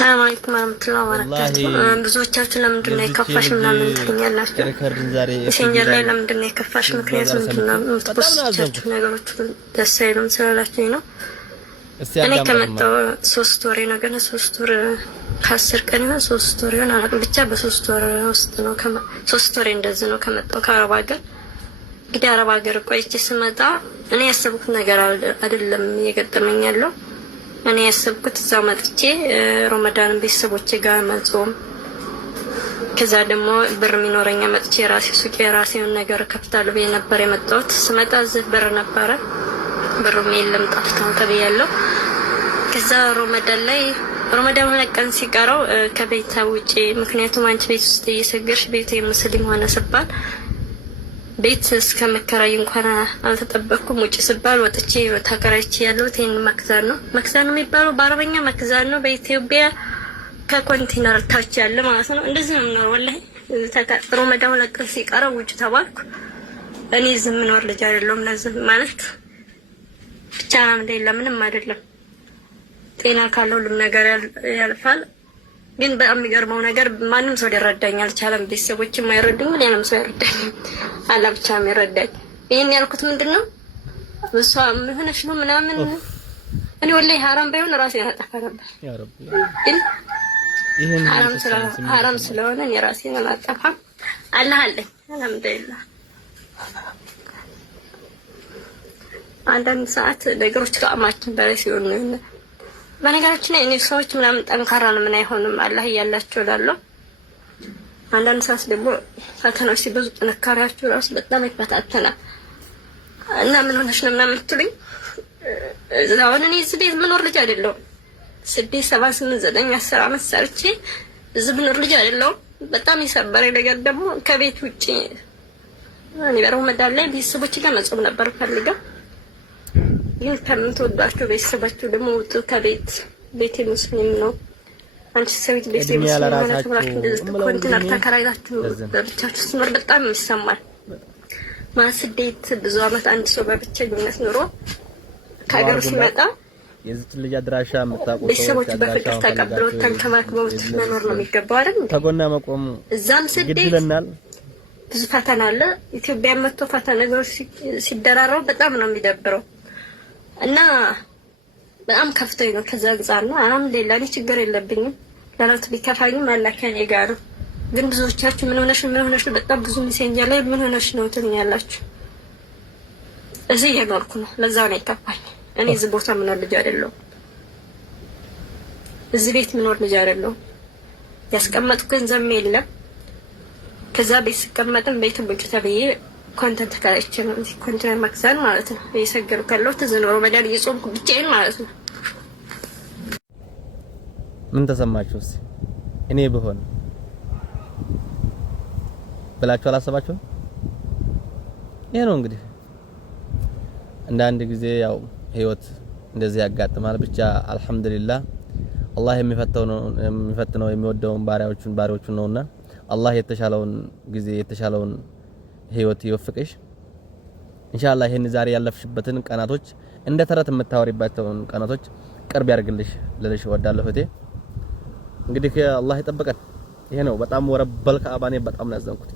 ሰላም አለይኩም ወራህመቱላሂ ወበረካቱህ። ብዙዎቻችሁ ለምንድን ነው የከፋሽ ምናምን ትኛላችሁ? ሜሴንጀር ላይ ለምንድን ነው የከፋሽ ምክንያት ምንድን ነው የምትፖስቻችሁ ነገሮች ደስ አይሉም ስላላችሁኝ ነው። እኔ ከመጣሁ 3 ወሬ ነው፣ ገና 3 ወር ከ10 ቀን ነው፣ 3 ወር ይሆናል አላውቅም። ብቻ በ3 ወር ውስጥ ነው 3 ወሬ እንደዚህ ነው ከመጣሁ ከአረብ ሀገር። እንግዲህ አረብ ሀገር ቆይቼ ስመጣ እኔ ያሰብኩት ነገር አይደለም እየገጠመኝ ያለው። እኔ ያሰብኩት እዛው መጥቼ ረመዳን ቤተሰቦቼ ጋር መጾም፣ ከዛ ደግሞ ብር የሚኖረኛ መጥቼ ራሴ ሱቅ የራሴውን ነገር ከፍታለሁ ብዬ ነበር የመጣሁት። ስመጣ እዚህ ብር ነበረ፣ ብሩም የለም ጠፍቷል ተብያለሁ። ከዛ ረመዳን 2 ቀን ሲቀረው ከቤት ውጪ፣ ምክንያቱም አንቺ ቤት ውስጥ እየሰገርሽ ቤት ሙስሊም ሆነ ስባል ቤት እስከመከራይ እንኳን አልተጠበቅኩም። ውጪ ስባል ወጥቼ ተከራይቼ ያለሁት ይሄን መክዛን ነው። መክዛን ነው የሚባለው በአረበኛ መክዛን ነው። በኢትዮጵያ ከኮንቴነር ታች ያለ ማለት ነው። እንደዚህ ነው የምኖረው ወላሂ። ረመዳን 2 ቀን ሲቀረው ውጪ ተባልኩ። እኔ ዝም ምኖር ልጅ አይደለሁም። ለዚህ ማለት ብቻ ምንም አይደለም። ጤና ካለው ሁሉም ነገር ያልፋል። ግን በጣም የሚገርመው ነገር ማንም ሰው ሊረዳኝ አልቻለም። ቤተሰቦችም አይረዱኝ፣ ሌላም ሰው አይረዳኝም። አላህ ብቻ ነው የሚረዳኝ። ይሄን ያልኩት ምንድነው እሷ ምን ሆነሽ ነው ምናምን፣ እኔ ወላሂ ሐራም ባይሆን ራሴን አጠፋ ነበር። ያ ረብ ግን ይሄን ሐራም ስለሆነ እኔ ራሴን አላጠፋም። አላህ አለኝ አልሐምዱሊላህ። አንዳንድ ሰዓት ነገሮች ከአቅማችን በላይ ሲሆን ነው። በነገራችን ላይ እኔ ሰዎች ምናምን ጠንካራ ነው ምን አይሆንም አላህ እያላቸው እላለሁ። አንዳንድ ሰዓት ደግሞ ፈተናዎች ሲበዙ ጥንካሬያቸው ራሱ በጣም ይፈታተናል። እና ምን ሆነሽ ነው ምናምን የምትሉኝ፣ አሁን እኔ እዚህ ቤት ምኖር ልጅ አይደለሁም። 6 7 8 9 10 ዓመት ሰርቼ እዚህ ምኖር ልጅ አይደለሁም። በጣም የሰበረኝ ነገር ደግሞ ከቤት ውጪ እኔ በረመዳን ላይ ቤተሰቦቼ ጋር መጾም ነበር ፈልገው፣ ግን ከምትወዷቸው ቤተሰባችሁ ደግሞ ውጡ ከቤት። ቤቴ ሙስሊም ነው። አንቺ ሰዊት ቤቴ ሙስሊም ነው ተብላችሁ እንደዚህ ኮንቴነር ተከራይታችሁ በብቻችሁ ስትኖር በጣም ይሰማል። ማስደት ብዙ አመት አንድ ሰው በብቸኝነት ኑሮ ከሀገሩ ሲመጣ የዚህ ልጅ አድራሻ የምታውቁ ቤተሰቦች በፍቅር ተቀብለው ተንከባክበው መኖር ነው የሚገባው አይደል? ተጎና መቆም እዛም ስደት ብዙ ፈተና አለ። ኢትዮጵያ መጥቶ ፈተና ነገሮች ሲደራረቡ በጣም ነው የሚደብረው። እና በጣም ከፍቶኝ ነው። ከዛ ግዛና አልሐምዱሊላህ እኔ ችግር የለብኝም። ለራት ቢከፋኝም አላህ ከኔ ጋር ነው። ግን ብዙዎቻችሁ ምን ሆነሽ ነው በጣም ብዙ ሜሴንጀር ላይ ምን ሆነሽ ነው ትኛላችሁ። እዚህ እየኖርኩ ነው፣ ለዛ ነው የከፋኝ። እኔ እዚህ ቦታ ምኖር ልጅ አይደለሁም። እዚህ ቤት ምኖር ልጅ አይደለሁም። ያስቀመጥኩ ገንዘብ የለም። ከዛ ቤት ስቀመጥም ቤቱ ብቻ ተብዬ ኮንተንት ተከራይቼ ነው እዚህ ኮንቴነር መክዛን ማለት ነው እየሰገርኩ ያለሁት። ተዘኖሮ ረመዳን እየጾምኩ ብቻዬን ማለት ነው። ምን ተሰማችሁስ? እኔ ብሆን ብላችሁ አላሰባችሁም? ይሄ ነው እንግዲህ አንዳንድ ጊዜ ያው ህይወት እንደዚህ ያጋጥማል። ብቻ አልሐምዱሊላህ አላህ የሚፈትነው የሚወደውን ባሪያዎቹን ነውና አላህ የተሻለውን ጊዜ የተሻለውን ህይወት ይወፍቅሽ ኢንሻአላህ። ይሄን ዛሬ ያለፍሽበትን ቀናቶች እንደ ተረት የምታወሪባቸውን ቀናቶች ቅርብ ያርግልሽ ልልሽ እወዳለሁ እህቴ። እንግዲህ አላህ ይጠብቀን። ይሄ ነው በጣም ወረበል ከአባኔ በጣም ነው ያዘንኩት።